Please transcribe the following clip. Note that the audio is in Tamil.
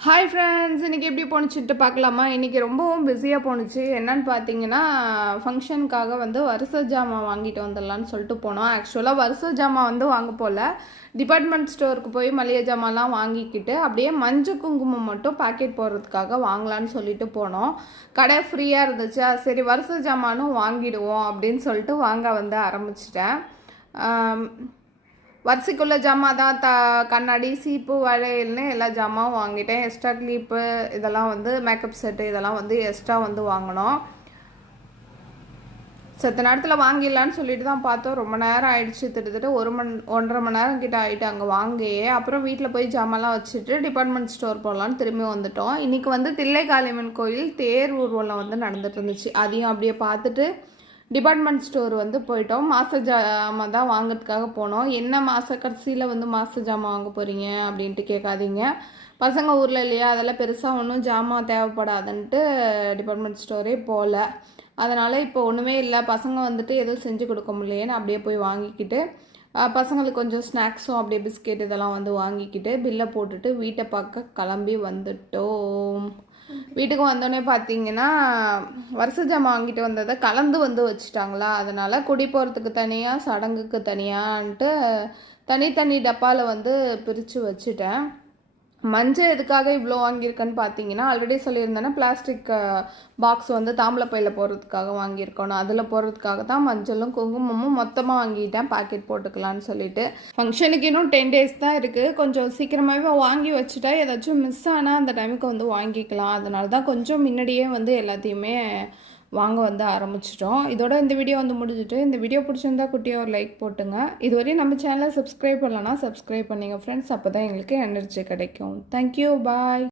ஹாய் ஃப்ரெண்ட்ஸ், இன்றைக்கி எப்படி போணுச்சுட்டு பார்க்கலாமா? இன்றைக்கி ரொம்பவும் பிஸியாக போணுச்சு. என்னன்னு பார்த்தீங்கன்னா, ஃபங்க்ஷனுக்காக வந்து வருஷ ஜாமான் வாங்கிட்டு வந்துடலான்னு சொல்லிட்டு போனோம். ஆக்சுவலாக வருஷ ஜாமான் வந்து வாங்க போகல, டிபார்ட்மெண்ட் ஸ்டோருக்கு போய் மளிகை ஜாமான்லாம் வாங்கிக்கிட்டு அப்படியே மஞ்சள் குங்குமம் மட்டும் பாக்கெட் போடுறதுக்காக வாங்கலான்னு சொல்லிட்டு போனோம். கடை ஃப்ரீயாக இருந்துச்சு. சரி வருஷ ஜாமானும் வாங்கிடுவோம் அப்படின்னு சொல்லிட்டு வாங்க வந்து ஆரம்பிச்சிட்டேன். வரிசைக்குள்ள ஜாமான் தான் கண்ணாடி, சீப்பு, வளையல்னு எல்லா ஜாமாவும் வாங்கிட்டேன். எக்ஸ்ட்ரா கிளிப்பு இதெல்லாம் வந்து மேக்கப் செட்டு இதெல்லாம் வந்து எக்ஸ்ட்ரா வந்து வாங்கினோம். செத்த நேரத்தில் வாங்கிடலான்னு சொல்லிட்டு தான் பார்த்தோம். ரொம்ப நேரம் ஆயிடுச்சு, கிட்டத்தட்ட 1.5 மணி நேரம் கிட்ட ஆகிட்டு அங்கே வாங்கியே. அப்புறம் வீட்டில் போய் ஜாமான்லாம் வச்சுட்டு டிபார்ட்மெண்ட் ஸ்டோர் போகலான்னு திரும்பி வந்துட்டோம். இன்றைக்கி வந்து தில்லைகாளியம்மன் கோயில் தேர் ஊர்வலம் வந்து நடந்துட்டு இருந்துச்சு. அதையும் அப்படியே பார்த்துட்டு டிபார்ட்மெண்ட் ஸ்டோர் வந்து போயிட்டோம். மாத ஜாமான் தான் வாங்கிறதுக்காக போனோம். என்ன மாத கடைசியில் வந்து மாத ஜாமான் வாங்க போகிறீங்க அப்படின்ட்டு கேட்காதீங்க. பசங்க ஊரில் இல்லையா, அதெல்லாம் பெருசாக ஒன்றும் ஜாமான் தேவைப்படாதுன்ட்டு டிபார்ட்மெண்ட் ஸ்டோரே போகல. அதனால் இப்போ ஒன்றுமே இல்லை, பசங்க வந்துட்டு எதுவும் செஞ்சு கொடுக்க முடியலையேன்னு அப்படியே போய் வாங்கிக்கிட்டு பசங்களுக்கு கொஞ்சம் ஸ்நாக்ஸும் அப்படியே பிஸ்கெட் இதெல்லாம் வந்து வாங்கிக்கிட்டு பில்லை போட்டுட்டு வீட்டை பார்க்க கிளம்பி வந்துட்டோம். வீட்டுக்கு வந்தோடனே பார்த்தீங்கன்னா வருஷ ஜாமான் வாங்கிட்டு வந்ததை கலந்து வந்து வச்சுட்டாங்களா, அதனால் குடி போகிறதுக்கு தனியாக சடங்குக்கு தனியான்ட்டு தனி டப்பாவில் வந்து பிரித்து வச்சுட்டேன். மஞ்சள் எதுக்காக இவ்வளோ வாங்கியிருக்கேன்னு பார்த்தீங்கன்னா, ஆல்ரெடி சொல்லியிருந்தேன்னா பிளாஸ்டிக் பாக்ஸ் வந்து தாம்பளப்பையில் போடுறதுக்காக வாங்கியிருக்கணும். அதில் போடுறதுக்காக தான் மஞ்சளும் குங்குமமும் மொத்தமாக வாங்கிட்டேன், பாக்கெட் போட்டுக்கலான்னு சொல்லிட்டு. ஃபங்க்ஷனுக்கு இன்னும் 10 days தான் இருக்குது. கொஞ்சம் சீக்கிரமாகவே வாங்கி வச்சுட்டா ஏதாச்சும் மிஸ் ஆனால் அந்த டைமுக்கு வந்து வாங்கிக்கலாம். அதனால தான் கொஞ்சம் முன்னாடியே வந்து எல்லாத்தையுமே வாங்க வந்து ஆரம்பிச்சிட்டோம். இதோட இந்த வீடியோ வந்து முடிஞ்சுட்டு, இந்த வீடியோ பிடிச்சிருந்தா குட்டியாக ஒரு லைக் போட்டுங்க. இதுவரையும் நம்ம சேனலை சப்ஸ்கிரைப் பண்ணலன்னா சப்ஸ்கிரைப் பண்ணிங்க ஃப்ரெண்ட்ஸ். அப்போ தான் எங்களுக்கு எனர்ஜி கிடைக்கும். தேங்க்யூ, பாய்.